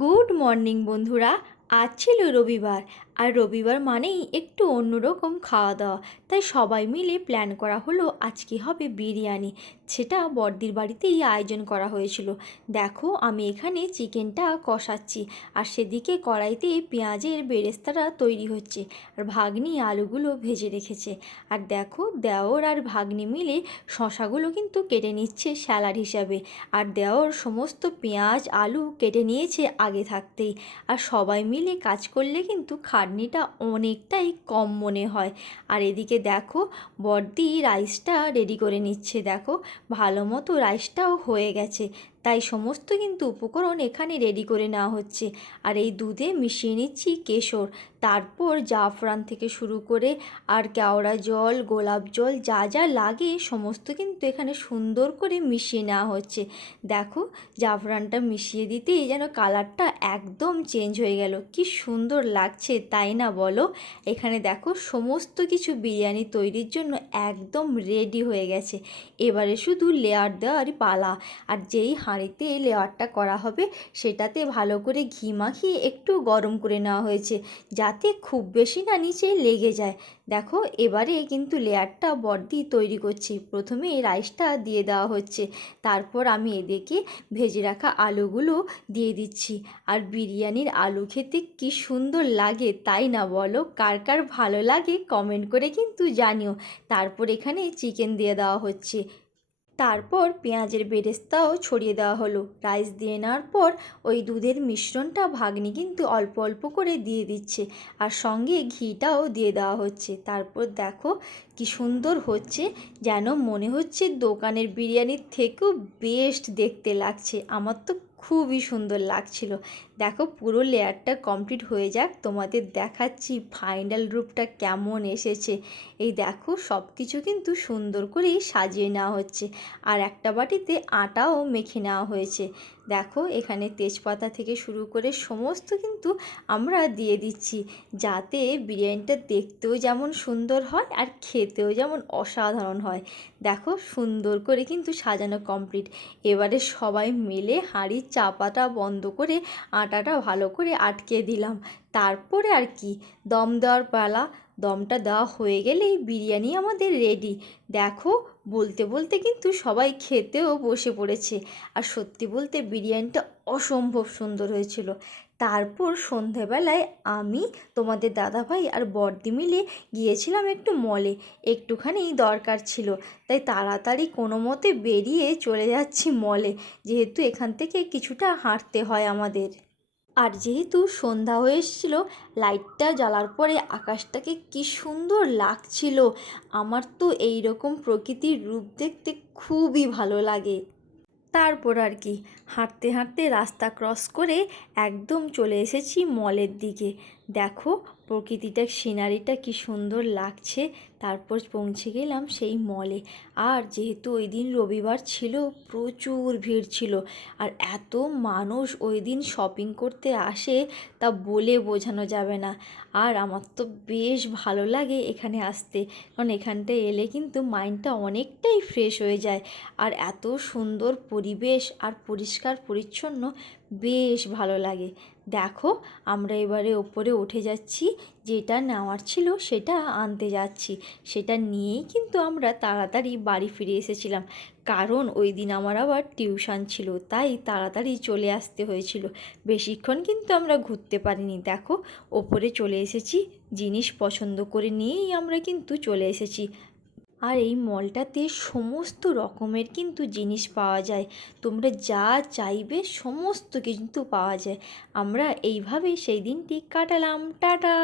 Good morning বন্ধুরা। আজ ছিল রবিবার, আর রবিবার মানেই একটু অন্যরকম খাওয়া দাওয়া। তাই সবাই মিলে প্ল্যান করা হলো আজকে হবে বিরিয়ানি। সেটা বড়দির বাড়িতেই আয়োজন করা হয়েছিল। দেখো আমি এখানে চিকেনটা কষাচ্ছি, আর সেদিকে কড়াইতে পেঁয়াজের বেরেস্তাটা তৈরি হচ্ছে, আর ভাগ্নি আলুগুলো ভেজে রেখেছে। আর দেখো দেওর আর ভাগ্নি মিলে শশাগুলো কিন্তু কেটে নিচ্ছে স্যালাড হিসাবে, আর দেওর সমস্ত পেঁয়াজ আলু কেটে নিয়েছে আগে থাকতেই। আর সবাই মিলে কাজ করলে কিন্তু খাটনিটা অনেকটাই কম মনে হয়। আর এদিকে দেখো বড়দি রাইসটা রেডি করে নিচ্ছে। দেখো ভালো মতো রাইসটাও হয়ে গেছে, তাই সমস্ত কিন্তু উপকরণ এখানে রেডি করে নেওয়া হচ্ছে। আর এই দুধে মিশিয়ে নিচ্ছি কেশর, তারপর জাফরান থেকে শুরু করে আর কেওড়া জল, গোলাপ জল, যা যা লাগে সমস্ত কিন্তু এখানে সুন্দর করে মিশিয়ে নেওয়া হচ্ছে। দেখো জাফরানটা মিশিয়ে দিতেই যেন কালারটা একদম চেঞ্জ হয়ে গেল, কি সুন্দর লাগছে তাই না বলো। এখানে দেখো সমস্ত কিছু বিরিয়ানি তৈরির জন্য একদম রেডি হয়ে গেছে। এবারে শুধু লেয়ার দেওয়ারই পালা। আর যেই হাঁড়িতে লেয়ারটা করা হবে সেটাতে ভালো করে ঘি মাখিয়ে একটু গরম করে নেওয়া হয়েছে, যাতে খুব বেশি না নিচে লেগে যায়। দেখো এবারে কিন্তু লেয়ারটা বড়দি তৈরি করছি। প্রথমে রাইসটা দিয়ে দেওয়া হচ্ছে, তারপর আমি এদিকে ভেজে রাখা আলুগুলো দিয়ে দিচ্ছি। আর বিরিয়ানির আলু খেতে কি সুন্দর লাগে তাই না বলো। কার কার ভালো লাগে কমেন্ট করে কিন্তু জানিও। তারপর এখানে চিকেন দিয়ে দেওয়া হচ্ছে, তারপর পেঁয়াজের বেরেস্তাও ছড়িয়ে দেওয়া হলো। রাইস দিয়ে নেওয়ার পর ওই দুধের মিশ্রণটা ভাগ্নি কিন্তু অল্প অল্প করে দিয়ে দিচ্ছে, আর সঙ্গে ঘিটাও দিয়ে দেওয়া হচ্ছে। তারপর দেখো কি সুন্দর হচ্ছে, যেন মনে হচ্ছে দোকানের বিরিয়ানির থেকেও বেস্ট দেখতে লাগছে। আমার তো খুবই সুন্দর লাগছিল। দেখো পুরো লেয়ারটা কমপ্লিট হয়ে যাক, তোমাদের দেখাচ্ছি ফাইনাল রূপটা কেমন এসেছে। এই দেখো সব কিছু কিন্তু সুন্দর করেই সাজিয়ে নেওয়া হচ্ছে, আর একটা বাটিতে আটাও মেখে নেওয়া হয়েছে। দেখো এখানে তেজপাতা থেকে শুরু করে সমস্ত কিন্তু আমরা দিয়ে দিচ্ছি, যাতে বিরিয়ানিটা দেখতেও যেমন সুন্দর হয় আর খেতেও যেমন অসাধারণ হয়। দেখো সুন্দর করে কিন্তু সাজানো কমপ্লিট। এবারে সবাই মিলে হাঁড়ির চাপাটা বন্ধ করে আটাটা ভালো করে আটকে দিলাম। তারপরে আর কি দম দেওয়ার পালা। দমটা দেওয়া হয়ে গেলেই বিরিয়ানি আমাদের রেডি। দেখো বলতে বলতে কিন্তু সবাই খেতেও বসে পড়েছে। আর সত্যি বলতে বিরিয়ানিটা অসম্ভব সুন্দর হয়েছিল। তারপর সন্ধেবেলায় আমি, তোমাদের দাদাভাই আর বড়দি মিলে গিয়েছিলাম একটু মলে, একটুখানি দরকার ছিল। তাই তাড়াতাড়ি কোনো মতে বেরিয়ে চলে যাচ্ছি মলে, যেহেতু এখান থেকে কিছুটা হাঁটতে হয় আমাদের। আর যেহেতু সন্ধ্যা হয়ে এসেছিল, লাইটটা জ্বালার পরে আকাশটাকে কি সুন্দর লাগছিল। আমার তো এই রকম প্রকৃতির রূপ দেখতে খুবই ভালো লাগে। তারপর আর কি হাঁটতে হাঁটতে রাস্তা ক্রস করে একদম চলে এসেছি মলের দিকে। দেখো প্রকৃতিটা, সিনারিটা কি সুন্দর লাগছে। তারপর পৌঁছে গেলাম সেই মলে। আর যেহেতু ওই দিন রবিবার ছিল, প্রচুর ভিড় ছিল। আর এত মানুষ ওই দিন শপিং করতে আসে তা বলে বোঝানো যাবে না। আর আমার তো বেশ ভালো লাগে এখানে আসতে, কারণ এখানটায় এলে কিন্তু মাইন্ডটা অনেকটাই ফ্রেশ হয়ে যায়। আর এত সুন্দর পরিবেশ আর পরিষ্কার পরিচ্ছন্ন, বেশ ভালো লাগে। দেখো আমরা এবারে ওপরে উঠে যাচ্ছি, যেটা নেওয়ার ছিল সেটা আনতে যাচ্ছি। সেটা নিয়েই কিন্তু আমরা তাড়াতাড়ি বাড়ি ফিরে এসেছিলাম, কারণ ওই দিন আমার আবার টিউশন ছিল, তাই তাড়াতাড়ি চলে আসতে হয়েছিল। বেশিক্ষণ কিন্তু আমরা ঘুরতে পারিনি। দেখো ওপরে চলে এসেছি, জিনিস পছন্দ করে নিয়েই আমরা কিন্তু চলে এসেছি। আর এই মলটাতে সমস্ত রকমের কিন্তু জিনিস পাওয়া যায়, তোমরা যা চাইবে সমস্ত কিন্তু পাওয়া যায়। আমরা এইভাবে সেই দিনটি কাটালাম। টাটা।